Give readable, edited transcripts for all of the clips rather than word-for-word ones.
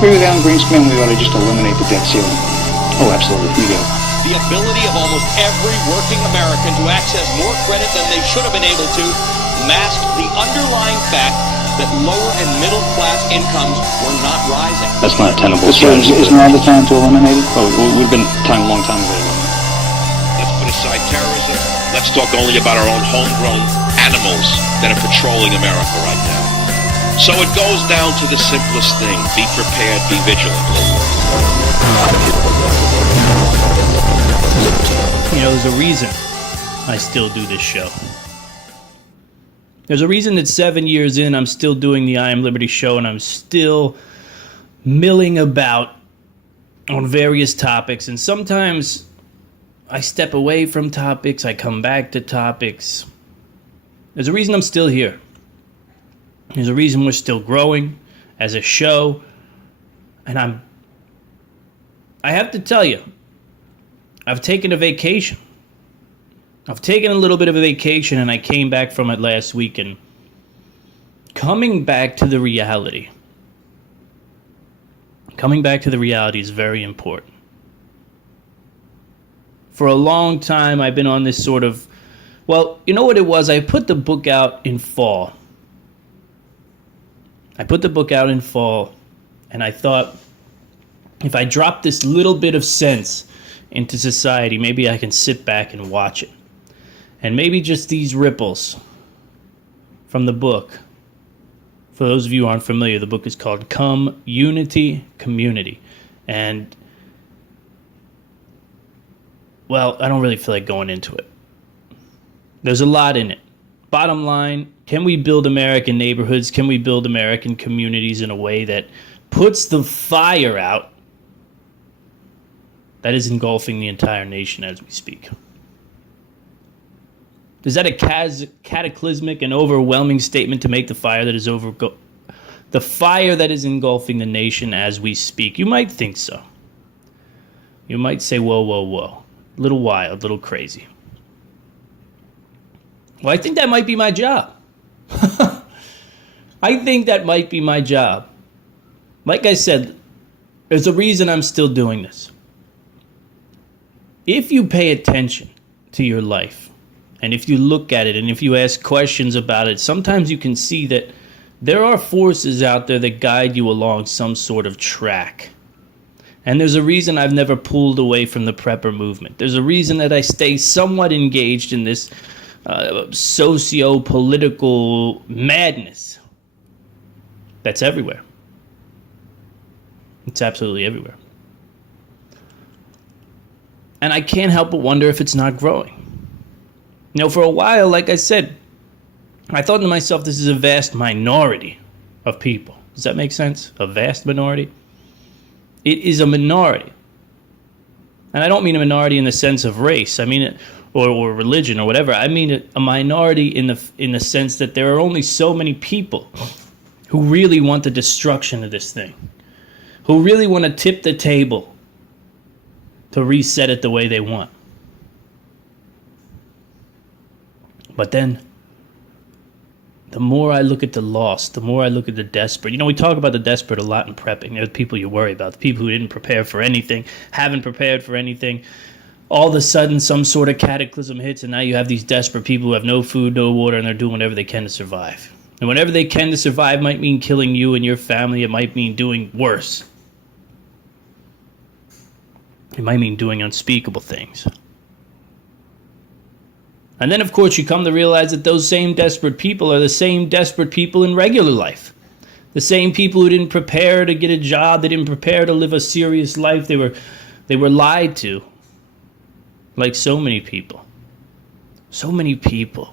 agree with Alan Greenspan, we ought to just eliminate the debt ceiling. Oh, absolutely. We do. The ability of almost every working American to access more credit than they should have been able to masked the underlying fact that lower and middle class incomes were not rising. That's not a tenable strategy. Isn't now the time to eliminate it? Oh, we've been a long time ago to eliminate it. Let's put aside terrorism. Let's talk only about our own homegrown animals that are patrolling America right now. So it goes down to the simplest thing. Be prepared, be vigilant. You know, there's a reason I still do this show. There's a reason that 7 years in, I'm still doing the I Am Liberty show, and I'm still milling about on various topics. And sometimes I step away from topics, I come back to topics. There's a reason I'm still here. There's a reason we're still growing as a show. And I have to tell you, I've taken a vacation. I've taken a little bit of a vacation, and I came back from it last week. And coming back to the reality is very important. For a long time, I've been on this sort of, well, you know what it was? I put the book out in fall. And I thought, if I drop this little bit of sense into society, maybe I can sit back and watch it. And maybe just these ripples from the book. For those of you who aren't familiar, the book is called Come, Unity, Community. And, well, I don't really feel like going into it. There's a lot in it. Bottom line, can we build American neighborhoods? Can we build American communities in a way that puts the fire out that is engulfing the entire nation as we speak? Is that a cataclysmic and overwhelming statement to make? The fire that is the fire that is engulfing the nation as we speak? You might think so. You might say, whoa, whoa, whoa. A little wild, a little crazy. Well, I think that might be my job. I think that might be my job. Like I said, there's a reason I'm still doing this. If you pay attention to your life, and if you look at it, and if you ask questions about it, sometimes you can see that there are forces out there that guide you along some sort of track. And there's a reason I've never pulled away from the prepper movement. There's a reason that I stay somewhat engaged in this socio-political madness that's everywhere. It's absolutely everywhere. And I can't help but wonder if it's not growing. You know, for a while, like I said, I thought to myself, this is a vast minority of people. Does that make sense? A vast minority? It is a minority. And I don't mean a minority in the sense of race. I mean it, or religion or whatever. I mean a minority in the sense that there are only so many people who really want the destruction of this thing, who really want to tip the table to reset it the way they want. But then, the more I look at the lost, the more I look at the desperate. You know, we talk about the desperate a lot in prepping. There's people you worry about, the people who didn't prepare for anything, haven't prepared for anything. All of a sudden, some sort of cataclysm hits, and now you have these desperate people who have no food, no water, and they're doing whatever they can to survive. And whatever they can to survive might mean killing you and your family. It might mean doing worse. It might mean doing unspeakable things. And then, of course, you come to realize that those same desperate people are the same desperate people in regular life. The same people who didn't prepare to get a job, they didn't prepare to live a serious life. They were lied to. Like so many people. So many people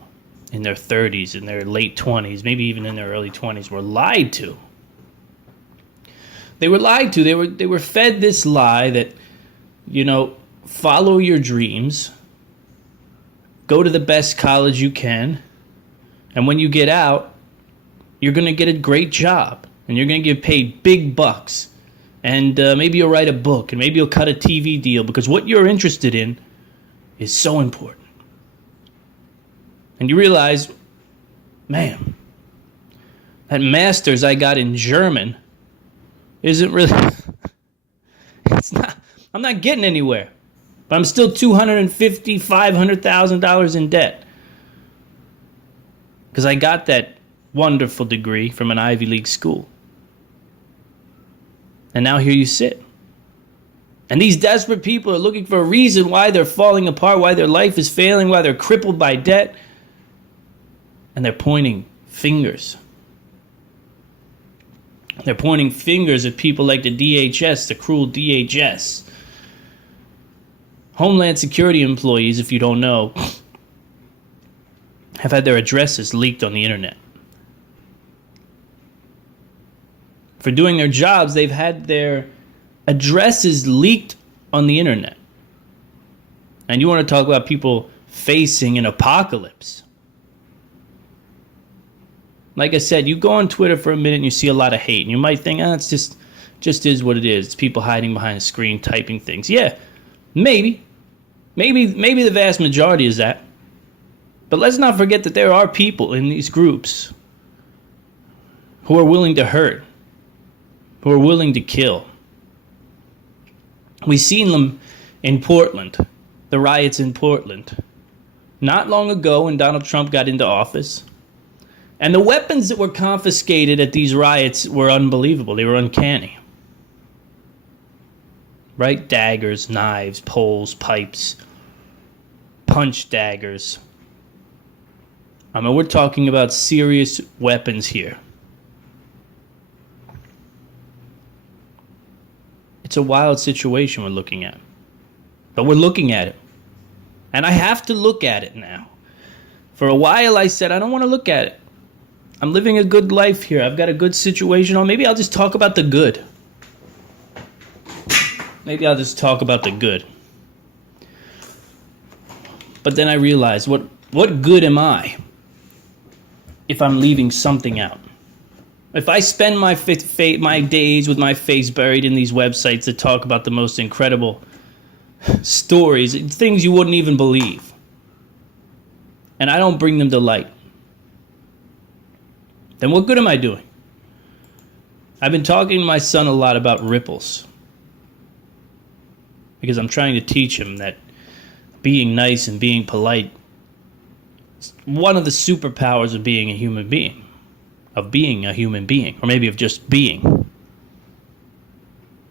in their 30s, in their late 20s, maybe even in their early 20s were lied to. They were lied to. They were fed this lie that, you know, follow your dreams. Go to the best college you can, and when you get out, you're going to get a great job, and you're going to get paid big bucks, and maybe you'll write a book, and maybe you'll cut a TV deal, because what you're interested in is so important. And you realize, man, that master's I got in German isn't really... It's not... I'm not getting anywhere. But I'm still $250,000, $500,000 in debt. Because I got that wonderful degree from an Ivy League school. And now here you sit. And these desperate people are looking for a reason why they're falling apart, why their life is failing, why they're crippled by debt. And they're pointing fingers. They're pointing fingers at people like the DHS, the cruel DHS. Homeland Security employees, if you don't know, have had their addresses leaked on the internet. For doing their jobs, they've had their addresses leaked on the internet. And you want to talk about people facing an apocalypse. Like I said, you go on Twitter for a minute and you see a lot of hate. And you might think, it's just is what it is. It's people hiding behind a screen typing things. Yeah, maybe. Maybe the vast majority is that. But let's not forget that there are people in these groups who are willing to hurt, who are willing to kill. We've seen them in Portland, the riots in Portland, not long ago when Donald Trump got into office. And the weapons that were confiscated at these riots were unbelievable. They were uncanny. Right? Daggers, knives, poles, pipes, punch daggers. I mean, we're talking about serious weapons here. It's a wild situation we're looking at. But we're looking at it. And I have to look at it now. For a while I said, I don't want to look at it. I'm living a good life here. I've got a good situation. Or maybe I'll just talk about the good. Maybe I'll just talk about the good. But then I realized, what good am I if I'm leaving something out? If I spend my days with my face buried in these websites that talk about the most incredible stories, things you wouldn't even believe, and I don't bring them to light, then what good am I doing? I've been talking to my son a lot about ripples, because I'm trying to teach him that being nice and being polite is one of the superpowers of being a human being. Of being a human being. Or maybe of just being.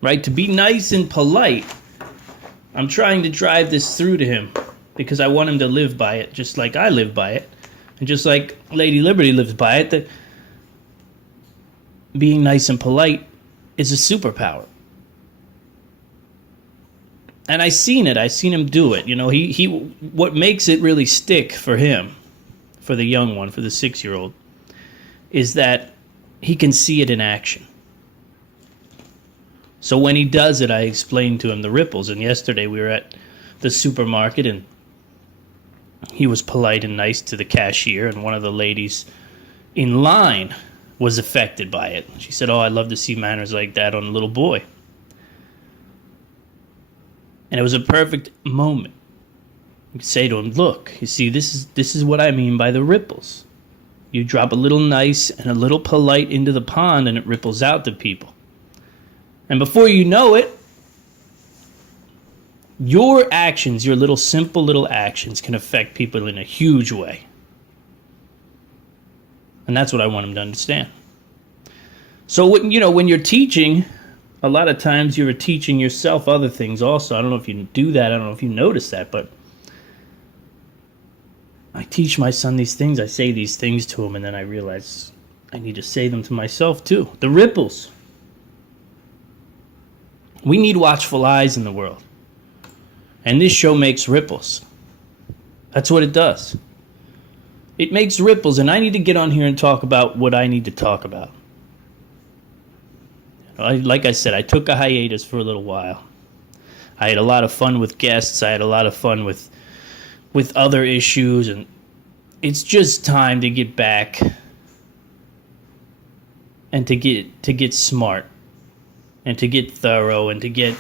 Right? To be nice and polite. I'm trying to drive this through to him. Because I want him to live by it. Just like I live by it. And just like Lady Liberty lives by it. That being nice and polite is a superpower. And I seen it. I seen him do it. You know, he what makes it really stick for him, for the young one, for the 6-year-old, is that he can see it in action. So when he does it, I explain to him the ripples. And yesterday we were at the supermarket, and he was polite and nice to the cashier, and one of the ladies in line was affected by it. She said, "Oh, I'd love to see manners like that on a little boy." And it was a perfect moment. You could say to him, "Look, you see, this is what I mean by the ripples. You drop a little nice and a little polite into the pond, and it ripples out to people. And before you know it, your actions, your little simple little actions, can affect people in a huge way." And that's what I want him to understand. So when you're teaching, a lot of times you're teaching yourself other things also. I don't know if you do that. I don't know if you notice that, but I teach my son these things. I say these things to him, and then I realize I need to say them to myself too. The ripples. We need watchful eyes in the world. And this show makes ripples. That's what it does. It makes ripples, and I need to get on here and talk about what I need to talk about. Like I said, I took a hiatus for a little while. I had a lot of fun with guests. I had a lot of fun with other issues, and it's just time to get back and to get smart and to get thorough and to get,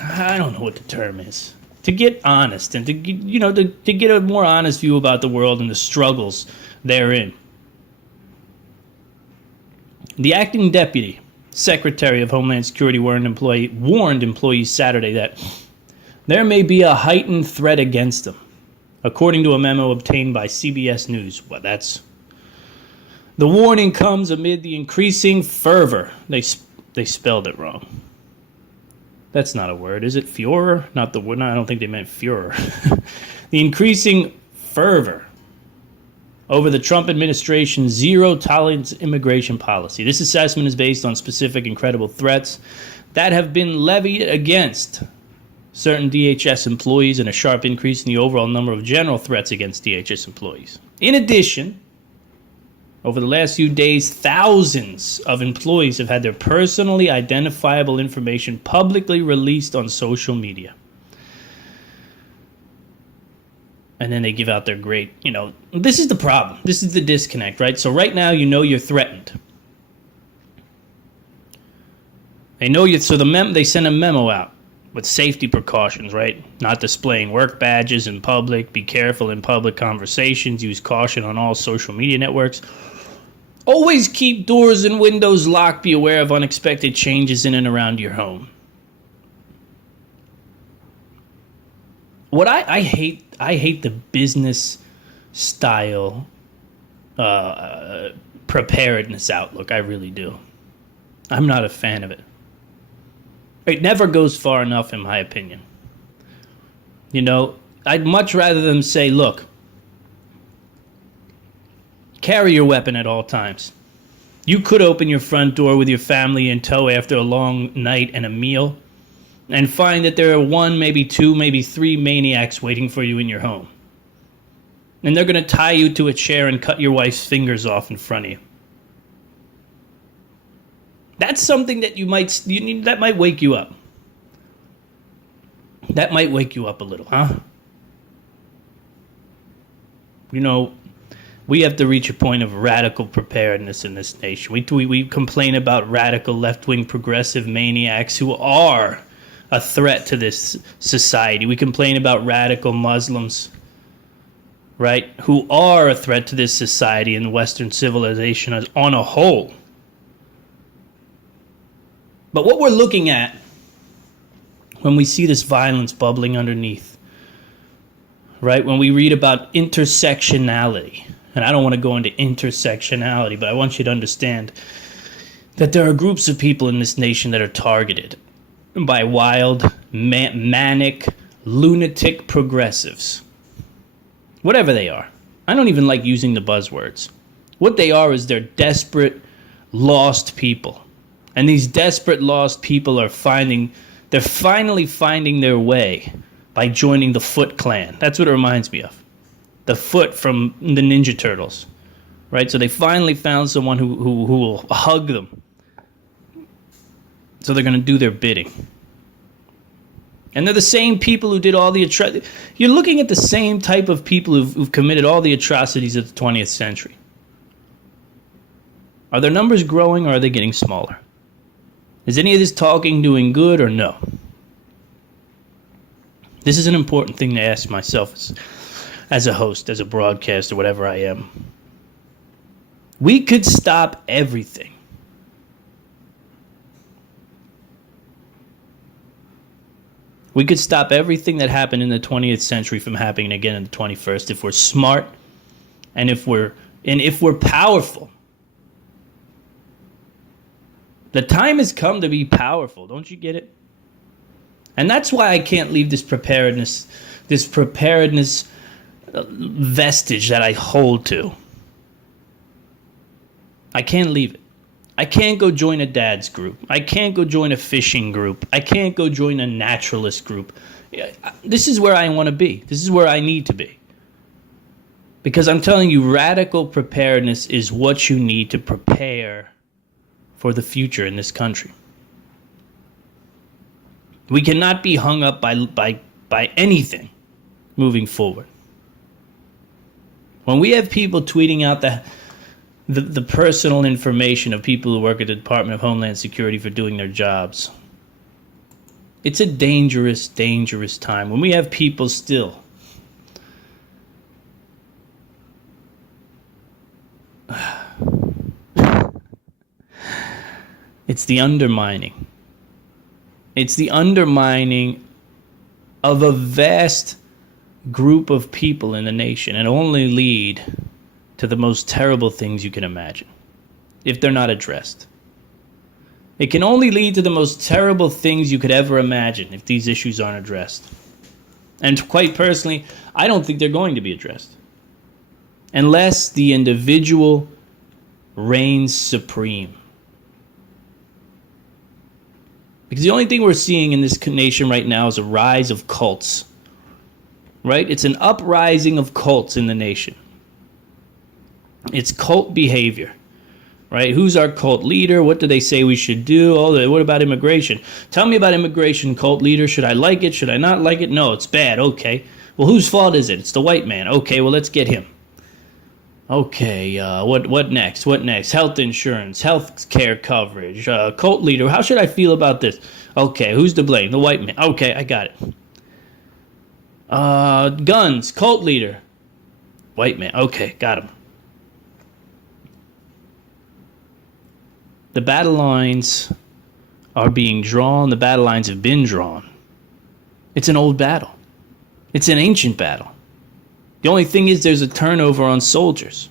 I don't know what the term is, to get honest and to get a more honest view about the world and the struggles therein. The acting deputy Secretary of Homeland Security warned employees Saturday that there may be a heightened threat against them, according to a memo obtained by CBS News. Well, the warning comes amid the increasing fervor. They spelled it wrong. That's not a word, is it? Furor? Not the word. No, I don't think they meant Führer. The increasing fervor over the Trump administration's zero-tolerance immigration policy. This assessment is based on specific and credible threats that have been levied against certain DHS employees and a sharp increase in the overall number of general threats against DHS employees. In addition, over the last few days, thousands of employees have had their personally identifiable information publicly released on social media. And then they give out their great, this is the problem. This is the disconnect, right? So right now, you're threatened. They know you, so they send a memo out with safety precautions, right? Not displaying work badges in public, be careful in public conversations, use caution on all social media networks. Always keep doors and windows locked, be aware of unexpected changes in and around your home. What I hate the business style preparedness outlook. I really do. I'm not a fan of it. It never goes far enough, in my opinion. I'd much rather them say, look, carry your weapon at all times. You could open your front door with your family in tow after a long night and a meal and find that there are one, maybe two, maybe three maniacs waiting for you in your home. And they're going to tie you to a chair and cut your wife's fingers off in front of you. That's something that that might wake you up. That might wake you up a little, huh? We have to reach a point of radical preparedness in this nation. We complain about radical left-wing progressive maniacs who are a threat to this society. We complain about radical Muslims, right, who are a threat to this society and Western civilization as on a whole. But what we're looking at when we see this violence bubbling underneath, right, when we read about intersectionality, and I don't want to go into intersectionality, but I want you to understand that there are groups of people in this nation that are targeted by wild, manic, lunatic progressives. Whatever they are. I don't even like using the buzzwords. What they are is they're desperate, lost people. And these desperate, lost people are they're finally finding their way by joining the Foot Clan. That's what it reminds me of. The Foot from the Ninja Turtles. Right? So they finally found someone who will hug them. So they're going to do their bidding. And they're the same people who did all the atrocities. You're looking at the same type of people who've committed all the atrocities of the 20th century. Are their numbers growing or are they getting smaller? Is any of this talking doing good or no? This is an important thing to ask myself as a host, as a broadcaster, whatever I am. We could stop everything. We could stop everything that happened in the 20th century from happening again in the 21st if we're smart and if we're powerful. The time has come to be powerful. Don't you get it? And that's why I can't leave this preparedness vestige that I hold to. I can't leave it. I can't go join a dad's group. I can't go join a fishing group. I can't go join a naturalist group. This is where I want to be. This is where I need to be. Because I'm telling you, radical preparedness is what you need to prepare for the future in this country. We cannot be hung up by anything moving forward. When we have people tweeting out the personal information of people who work at the Department of Homeland Security for doing their jobs, it's a dangerous, dangerous time. When we have people still It's the undermining. It's the undermining of a vast group of people in the nation, and only lead to the most terrible things you can imagine if they're not addressed. It can only lead to the most terrible things you could ever imagine if these issues aren't addressed. And quite personally, I don't think they're going to be addressed unless the individual reigns supreme. Because the only thing we're seeing in this nation right now is a rise of cults. Right? It's an uprising of cults in the nation. It's cult behavior. Right? Who's our cult leader? What do they say we should do? Oh, what about immigration? Tell me about immigration, cult leader. Should I like it? Should I not like it? No, it's bad. Okay. Well, whose fault is it? It's the white man. Okay, well, let's get him. Okay, what next? What next? Health insurance, health care coverage, cult leader. How should I feel about this? Okay, who's to blame? The white man. Okay, I got it. Guns, cult leader. White man. Okay, got him. The battle lines are being drawn. The battle lines have been drawn. It's an old battle. It's an ancient battle. The only thing is there's a turnover on soldiers.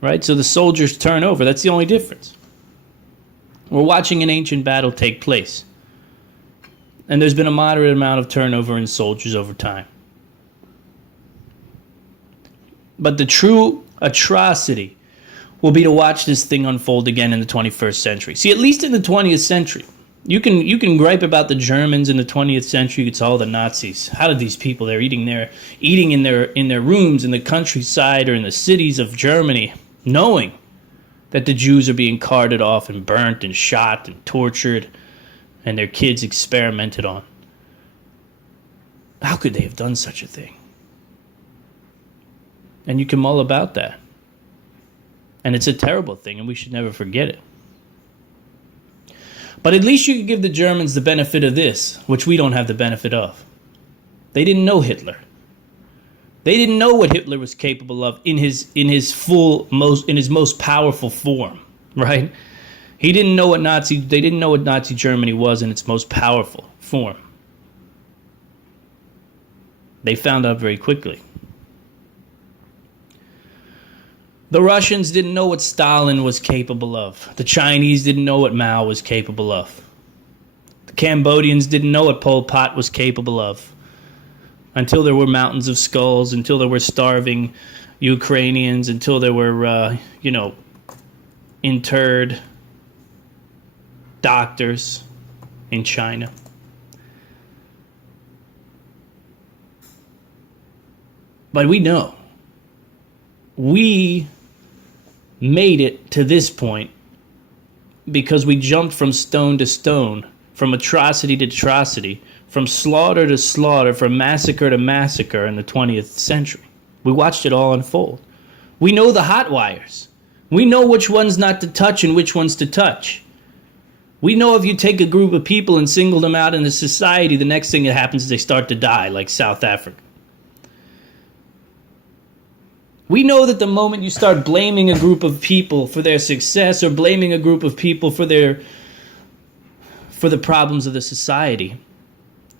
Right? So the soldiers turn over. That's the only difference. We're watching an ancient battle take place. And there's been a moderate amount of turnover in soldiers over time. But the true atrocity will be to watch this thing unfold again in the 21st century. See, at least in the 20th century, you can gripe about the Germans in the 20th century. It's all the Nazis. How did these people? They're eating in their rooms in the countryside or in the cities of Germany, knowing that the Jews are being carted off and burnt and shot and tortured, and their kids experimented on. How could they have done such a thing? And you can mull about that. And it's a terrible thing, and we should never forget it. But at least you could give the Germans the benefit of this, which we don't have the benefit of. They didn't know Hitler. They didn't know what Hitler was capable of in his most powerful form, right? They didn't know what Nazi Germany was in its most powerful form. They found out very quickly. The Russians didn't know what Stalin was capable of. The Chinese didn't know what Mao was capable of. The Cambodians didn't know what Pol Pot was capable of. Until there were mountains of skulls, until there were starving Ukrainians, until there were, interred doctors in China. But we know. We made it to this point because we jumped from stone to stone, from atrocity to atrocity, from slaughter to slaughter, from massacre to massacre in the 20th century. We watched it all unfold. We know the hot wires. We know which ones not to touch and which ones to touch. We know if you take a group of people and single them out in a society, the next thing that happens is they start to die, like South Africa. We know that the moment you start blaming a group of people for their success or blaming a group of people for the problems of the society,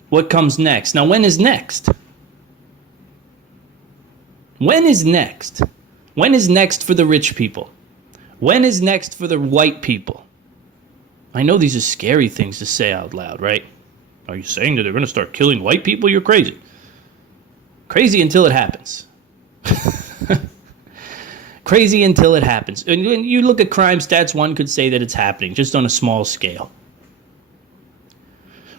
what comes next? Now, when is next? When is next? When is next for the rich people? When is next for the white people? I know these are scary things to say out loud, right? Are you saying that they're going to start killing white people? You're crazy. Crazy until it happens. Crazy until it happens. And when you look at crime stats, one could say that it's happening, just on a small scale.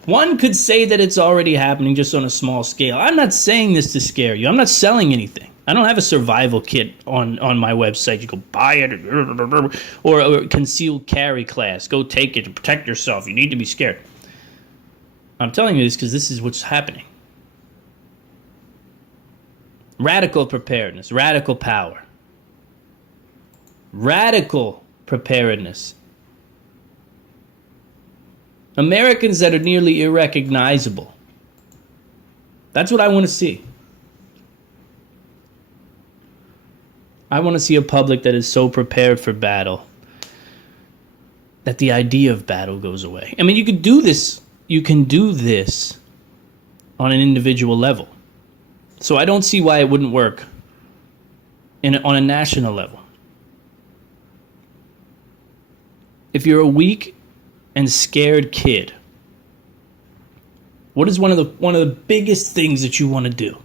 One could say that it's already happening just on a small scale. I'm not saying this to scare you. I'm not selling anything. I don't have a survival kit on my website. You go buy it, or a concealed carry class. Go take it to protect yourself. You need to be scared. I'm telling you this because this is what's happening. Radical preparedness, radical power. Radical preparedness. Americans that are nearly irrecognizable. That's what I want to see. I want to see a public that is so prepared for battle that the idea of battle goes away. I mean, you could do this. You can do this on an individual level. So I don't see why it wouldn't work on a national level. If you're a weak and scared kid, what is one of the biggest things that you want to do?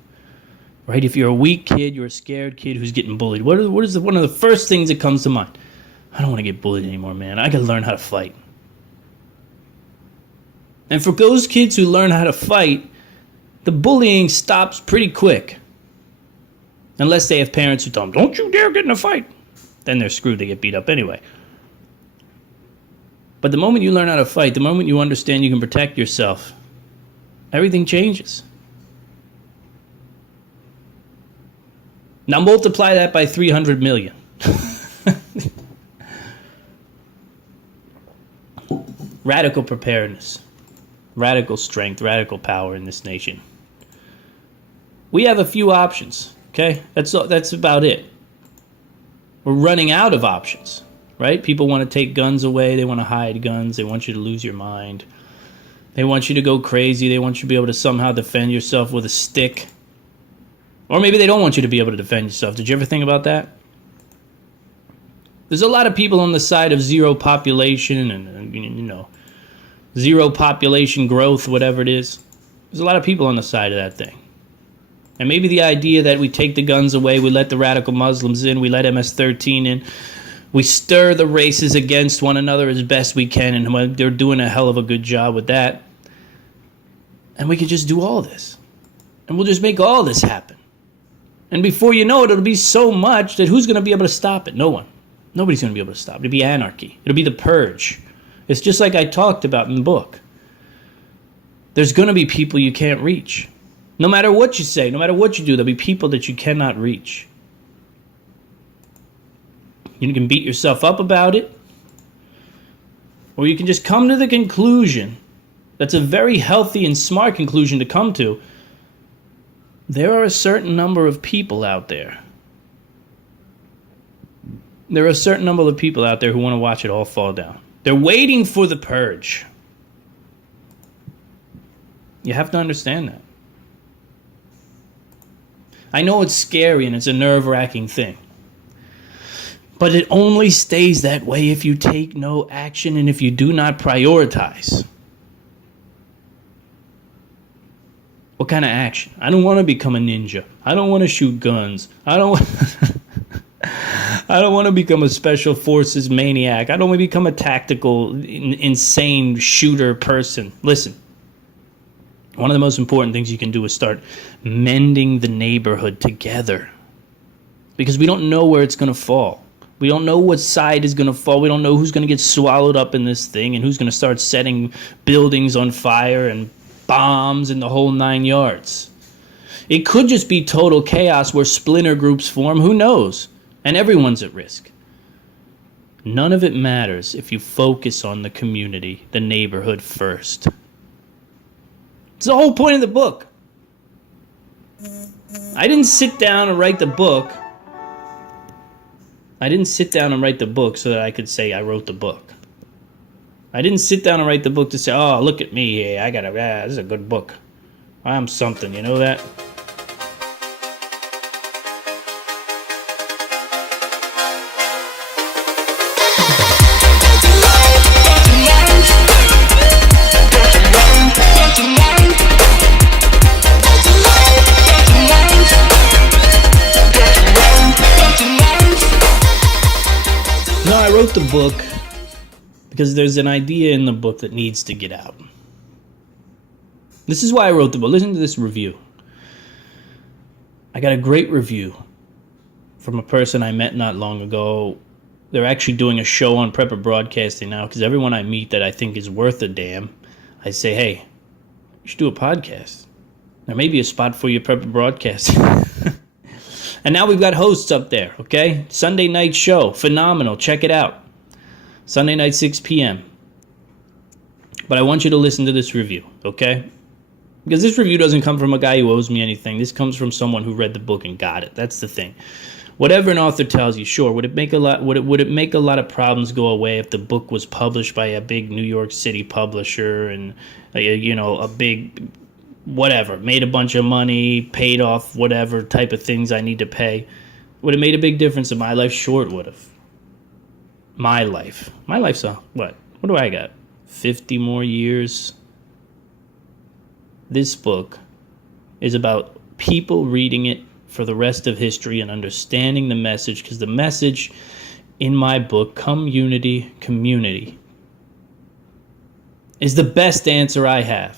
Right? If you're a weak kid, you're a scared kid who's getting bullied. What is one of the first things that comes to mind? I don't want to get bullied anymore, man. I got to learn how to fight. And for those kids who learn how to fight, the bullying stops pretty quick. Unless they have parents who tell them, don't you dare get in a fight. Then they're screwed. They get beat up anyway. But the moment you learn how to fight, the moment you understand you can protect yourself, everything changes. Now multiply that by 300 million. Radical preparedness, radical strength, radical power in this nation. We have a few options, okay? That's about it. We're running out of options, right? People want to take guns away. They want to hide guns. They want you to lose your mind. They want you to go crazy. They want you to be able to somehow defend yourself with a stick. Or maybe they don't want you to be able to defend yourself. Did you ever think about that? There's a lot of people on the side of zero population and zero population growth, whatever it is. There's a lot of people on the side of that thing. And maybe the idea that we take the guns away, we let the radical Muslims in, we let MS-13 in, we stir the races against one another as best we can, and they're doing a hell of a good job with that. And we could just do all this. And we'll just make all this happen. And before you know it, it'll be so much that who's going to be able to stop it? No one. Nobody's going to be able to stop it. It'll be anarchy. It'll be the purge. It's just like I talked about in the book. There's going to be people you can't reach. No matter what you say, no matter what you do, there'll be people that you cannot reach. You can beat yourself up about it, or you can just come to the conclusion, that's a very healthy and smart conclusion to come to. There are a certain number of people out there. There are a certain number of people out there who want to watch it all fall down. They're waiting for the purge. You have to understand that. I know it's scary and it's a nerve-wracking thing. But it only stays that way if you take no action and if you do not prioritize. What kind of action? I don't want to become a ninja. I don't want to shoot guns. I don't want to become a special forces maniac. I don't want to become a tactical, insane shooter person. Listen, one of the most important things you can do is start mending the neighborhood together. Because we don't know where it's going to fall. We don't know what side is going to fall. We don't know who's going to get swallowed up in this thing and who's going to start setting buildings on fire and bombs and the whole 9 yards. It could just be total chaos where splinter groups form. Who knows? And everyone's at risk. None of it matters if you focus on the community, the neighborhood first. It's the whole point of the book. I didn't sit down and write the book. I didn't sit down and write the book so that I could say I wrote the book. I didn't sit down and write the book to say, oh, look at me, hey, this is a good book. I'm something, you know that? No, I wrote the book because there's an idea in the book that needs to get out. This is why I wrote the book. Listen to this review. I got a great review from a person I met not long ago. They're actually doing a show on Prepper Broadcasting now because everyone I meet that I think is worth a damn, I say, hey, you should do a podcast. There may be a spot for you, Prepper Broadcasting. And now we've got hosts up there, okay? Sunday night show, phenomenal. Check it out. Sunday night, 6 p.m. But I want you to listen to this review, okay? Because this review doesn't come from a guy who owes me anything. This comes from someone who read the book and got it. That's the thing. Whatever an author tells you, sure. Would it make a lot of problems go away if the book was published by a big New York City publisher and a big whatever, made a bunch of money, paid off whatever type of things I need to pay? Would it made a big difference in my life? Sure, it would have. My life's what? What do I got? 50 more years. This book is about people reading it for the rest of history and understanding the message, because the message in my book, Community, is the best answer I have.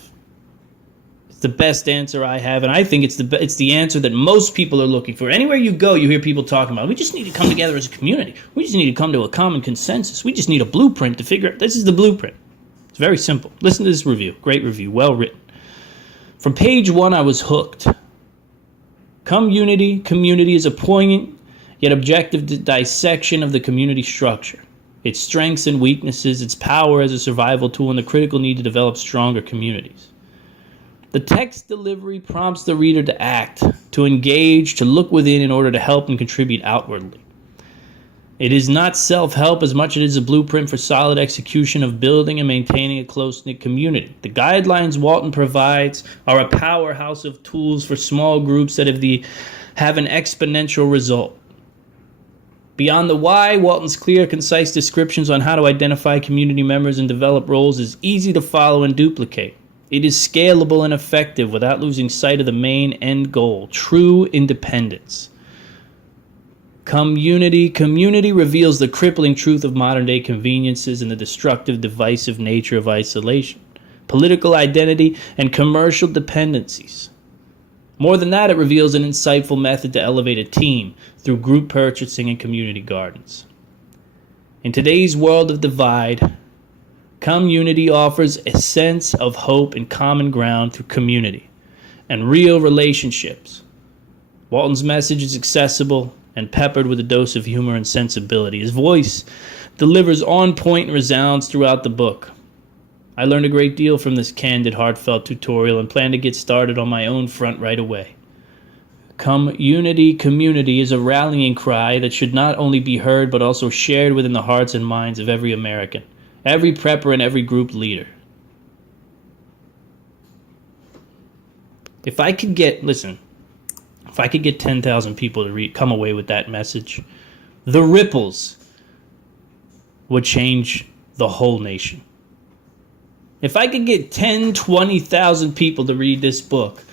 It's the best answer I have, and I think it's the answer that most people are looking for. Anywhere you go, you hear people talking about, we just need to come together as a community. We just need to come to a common consensus. We just need a blueprint to figure out. This is the blueprint. It's very simple. Listen to this review. Great review. Well written. From page 1, I was hooked. Community is a poignant yet objective dissection of the community structure, its strengths and weaknesses, its power as a survival tool, and the critical need to develop stronger communities. The text delivery prompts the reader to act, to engage, to look within in order to help and contribute outwardly. It is not self-help as much as it is a blueprint for solid execution of building and maintaining a close-knit community. The guidelines Walton provides are a powerhouse of tools for small groups that have an exponential result. Beyond the why, Walton's clear, concise descriptions on how to identify community members and develop roles is easy to follow and duplicate. It is scalable and effective without losing sight of the main end goal, true independence. Community reveals the crippling truth of modern-day conveniences and the destructive, divisive nature of isolation, political identity, and commercial dependencies. More than that, it reveals an insightful method to elevate a team through group purchasing and community gardens. In today's world of divide, Community offers a sense of hope and common ground through community and real relationships. Walton's message is accessible and peppered with a dose of humor and sensibility. His voice delivers on point and resounds throughout the book. I learned a great deal from this candid, heartfelt tutorial and plan to get started on my own front right away. Community is a rallying cry that should not only be heard but also shared within the hearts and minds of every American, every prepper, and every group leader. If I could get 10,000 people to come away with that message, the ripples would change the whole nation. If I could get 10, 20,000 people to read this book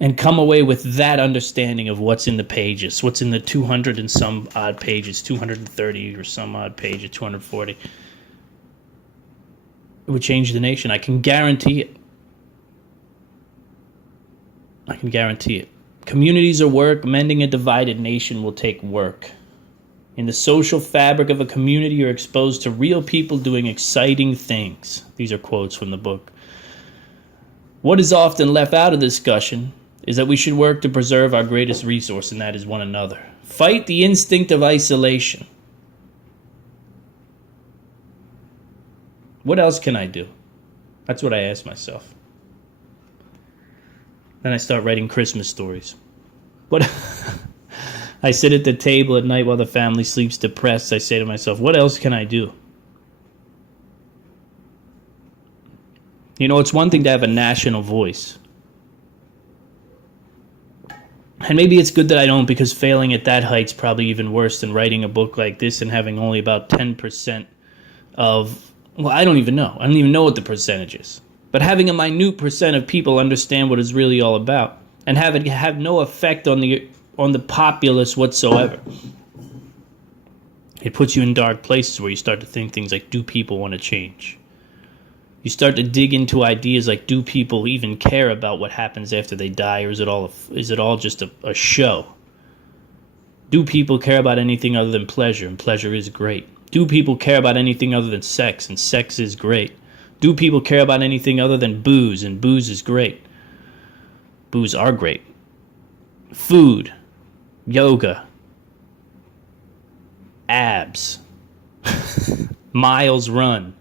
and come away with that understanding of what's in the pages, what's in the 200 and some odd pages, 230 or some odd pages, 240, it would change the nation. I can guarantee it. Communities are work. Mending a divided nation will take work. In the social fabric of a community, you're exposed to real people doing exciting things. These are quotes from the book. What is often left out of discussion is that we should work to preserve our greatest resource, and that is one another. Fight the instinct of isolation. What else can I do? That's what I ask myself. Then I start writing Christmas stories. What? I sit at the table at night while the family sleeps depressed. I say to myself, what else can I do? You know, it's one thing to have a national voice. And maybe it's good that I don't, because failing at that height's probably even worse than writing a book like this and having only about 10% of, well, I don't even know. I don't even know what the percentage is. But having a minute percent of people understand what it's really all about and have it have no effect on the populace whatsoever. It puts you in dark places where you start to think things like, do people want to change? You start to dig into ideas like, do people even care about what happens after they die, or is it all just a show? Do people care about anything other than pleasure, and pleasure is great? Do people care about anything other than sex, and sex is great? Do people care about anything other than booze, and booze is great? Booze are great. Food, yoga, abs, miles run,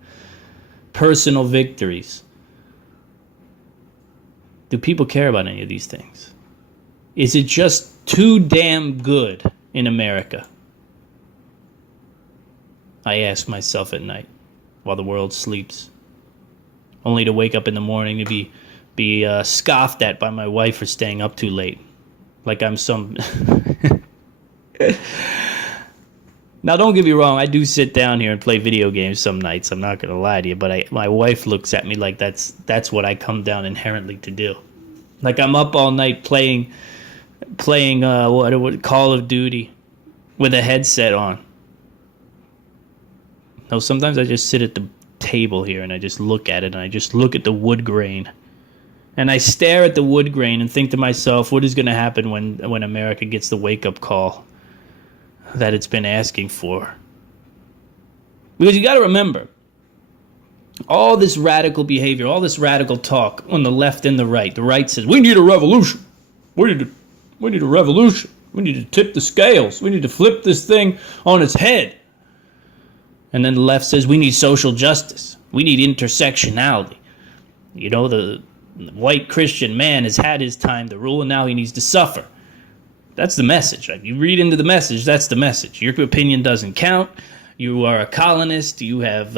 personal victories. Do people care about any of these things? Is it just too damn good in America? I ask myself at night while the world sleeps, only to wake up in the morning to be scoffed at by my wife for staying up too late, like I'm some... Now, don't get me wrong, I do sit down here and play video games some nights, I'm not going to lie to you, but my wife looks at me like that's what I come down inherently to do. Like I'm up all night playing what Call of Duty with a headset on. No, sometimes I just sit at the table here and I just look at it and I just look at the wood grain. And I stare at the wood grain and think to myself, what is going to happen when America gets the wake-up call that it's been asking for? Because you got to remember, all this radical behavior, all this radical talk on the left and the right says, we need a revolution. We need a revolution. We need to tip the scales. We need to flip this thing on its head. And then the left says, we need social justice. We need intersectionality. You know, the white Christian man has had his time to rule, and now he needs to suffer. That's the message. If you read into the message, that's the message. Your opinion doesn't count. You are a colonist. You have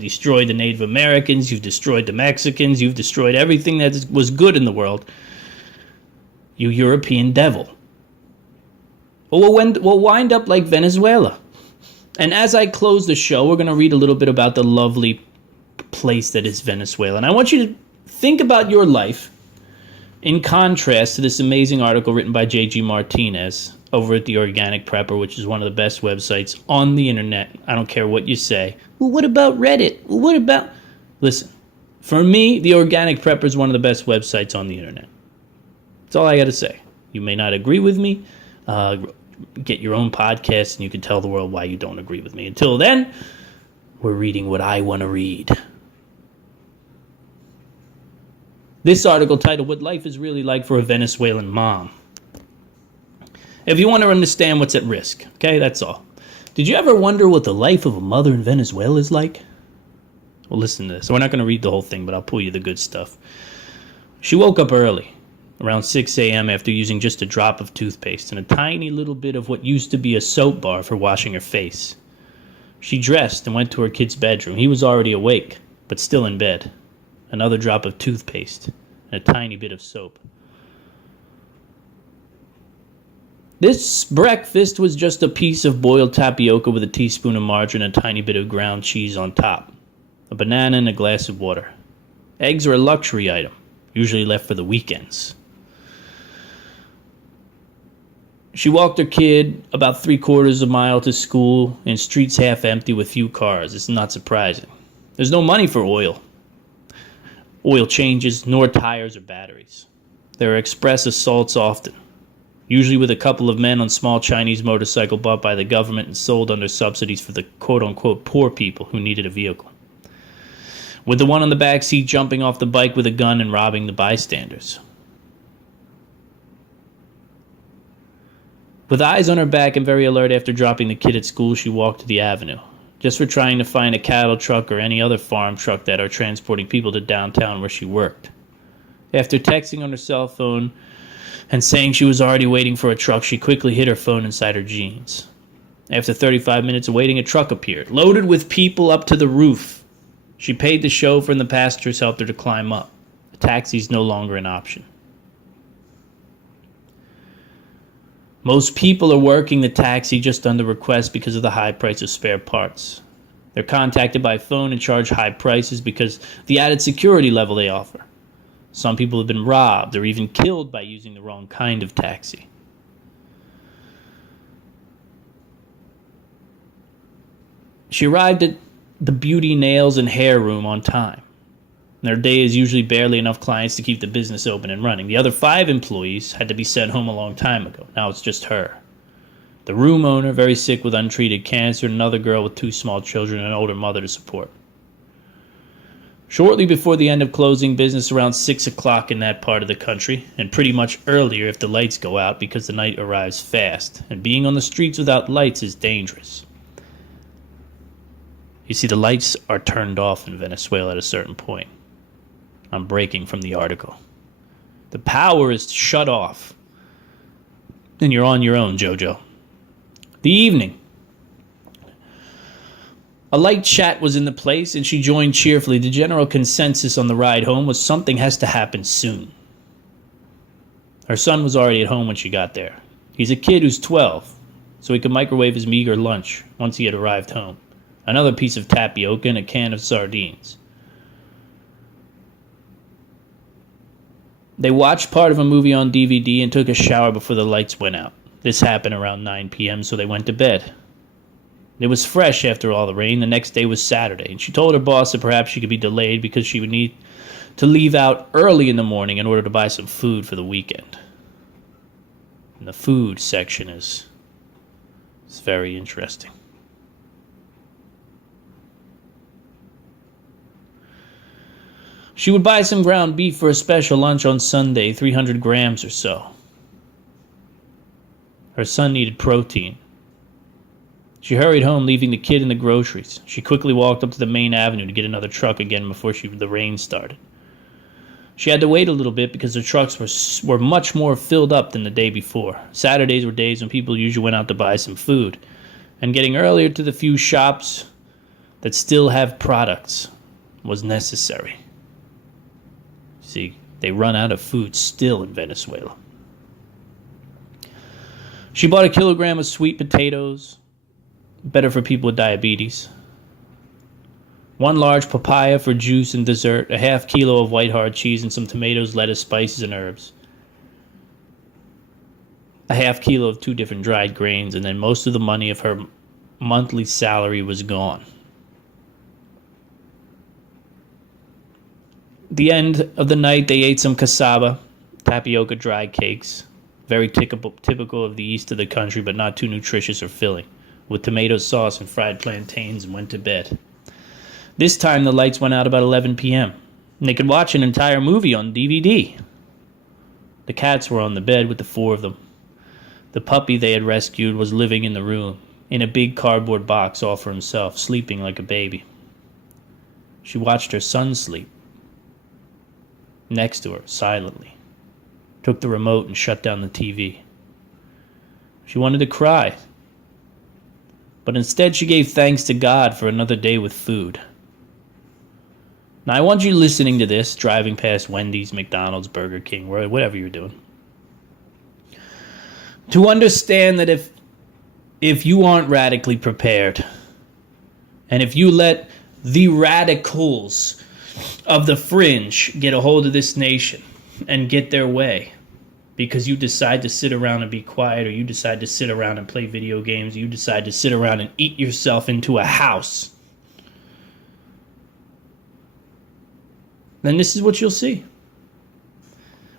destroyed the Native Americans. You've destroyed the Mexicans. You've destroyed everything that was good in the world. You European devil. Well, we'll wind up like Venezuela. And as I close the show, we're going to read a little bit about the lovely place that is Venezuela. And I want you to think about your life in contrast to this amazing article written by J.G. Martinez over at The Organic Prepper, which is one of the best websites on the internet. I don't care what you say. Well, what about Reddit? Well, what about... Listen, for me, The Organic Prepper is one of the best websites on the internet. That's all I got to say. You may not agree with me. Get your own podcast and you can tell the world why you don't agree with me. Until then, we're reading what I want to read. This article titled, What Life is Really Like for a Venezuelan Mom. If you want to understand what's at risk, okay, that's all. Did you ever wonder what the life of a mother in Venezuela is like? Well, listen to this. We're not going to read the whole thing, but I'll pull you the good stuff. She woke up early, around 6 a.m. after using just a drop of toothpaste and a tiny little bit of what used to be a soap bar for washing her face. She dressed and went to her kid's bedroom. He was already awake, but still in bed. Another drop of toothpaste and a tiny bit of soap. This breakfast was just a piece of boiled tapioca with a teaspoon of margarine and a tiny bit of ground cheese on top, a banana and a glass of water. Eggs are a luxury item, usually left for the weekends. She walked her kid about 3/4 of a mile to school in streets half empty with few cars. It's not surprising. There's no money for oil changes, nor tires or batteries. There are express assaults often, usually with a couple of men on small Chinese motorcycle bought by the government and sold under subsidies for the quote-unquote poor people who needed a vehicle, with the one on the back seat jumping off the bike with a gun and robbing the bystanders. With eyes on her back and very alert after dropping the kid at school, she walked to the avenue, just for trying to find a cattle truck or any other farm truck that are transporting people to downtown where she worked. After texting on her cell phone and saying she was already waiting for a truck, she quickly hid her phone inside her jeans. After 35 minutes of waiting, a truck appeared, loaded with people up to the roof. She paid the chauffeur and the passengers helped her to climb up. A taxi is no longer an option. Most people are working the taxi just under request because of the high price of spare parts. They're contacted by phone and charge high prices because the added security level they offer. Some people have been robbed or even killed by using the wrong kind of taxi. She arrived at the beauty, nails, and hair room on time. Their day is usually barely enough clients to keep the business open and running. The other 5 employees had to be sent home a long time ago. Now it's just her. The room owner, very sick with untreated cancer, and another girl with 2 small children and an older mother to support. Shortly before the end of closing business around 6 o'clock in that part of the country, and pretty much earlier if the lights go out because the night arrives fast, and being on the streets without lights is dangerous. You see, the lights are turned off in Venezuela at a certain point. I'm breaking from the article. The power is shut off then you're on your own, Jojo. The evening. A light chat was in the place, and she joined cheerfully. The general consensus on the ride home was something has to happen soon. Her son was already at home when she got there. He's a kid who's 12, so he could microwave his meager lunch once he had arrived home. Another piece of tapioca and a can of sardines. They watched part of a movie on DVD and took a shower before the lights went out. This happened around 9 p.m., so they went to bed. It was fresh after all the rain. The next day was Saturday, and she told her boss that perhaps she could be delayed because she would need to leave out early in the morning in order to buy some food for the weekend. And the food section is very interesting. She would buy some ground beef for a special lunch on Sunday, 300 grams or so. Her son needed protein. She hurried home, leaving the kid in the groceries. She quickly walked up to the main avenue to get another truck again before the rain started. She had to wait a little bit because the trucks were much more filled up than the day before. Saturdays were days when people usually went out to buy some food, and getting earlier to the few shops that still have products was necessary. See, they run out of food still in Venezuela. She bought a kilogram of sweet potatoes, better for people with diabetes. 1 large papaya for juice and dessert, a half kilo of white hard cheese, and some tomatoes, lettuce, spices, and herbs. A half kilo of 2 different dried grains, and then most of the money of her monthly salary was gone. The end of the night, they ate some cassava, tapioca dried cakes, very typical of the east of the country, but not too nutritious or filling, with tomato sauce and fried plantains, and went to bed. This time the lights went out about 11 p.m. and they could watch an entire movie on DVD. The cats were on the bed with the 4 of them. The puppy they had rescued was living in the room, in a big cardboard box all for himself, sleeping like a baby. She watched her son sleep. Next to her, silently, took the remote and shut down the TV. She wanted to cry, but instead she gave thanks to God for another day with food. Now I want you listening to this, driving past Wendy's, McDonald's, Burger King, whatever you're doing, to understand that if you aren't radically prepared, and if you let the radicals of the fringe get a hold of this nation and get their way, because you decide to sit around and be quiet, or you decide to sit around and play video games, you decide to sit around and eat yourself into a house, then this is what you'll see.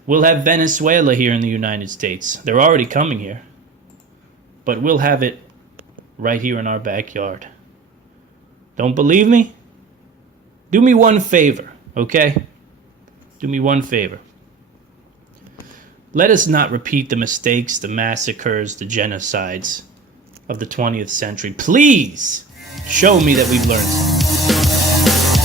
We'll have Venezuela here in the United States. They're already coming here, but we'll have it right here in our backyard. Don't believe me? Do me one favor, okay? Do me one favor. Let us not repeat the mistakes, the massacres, the genocides of the 20th century. Please show me that we've learned something.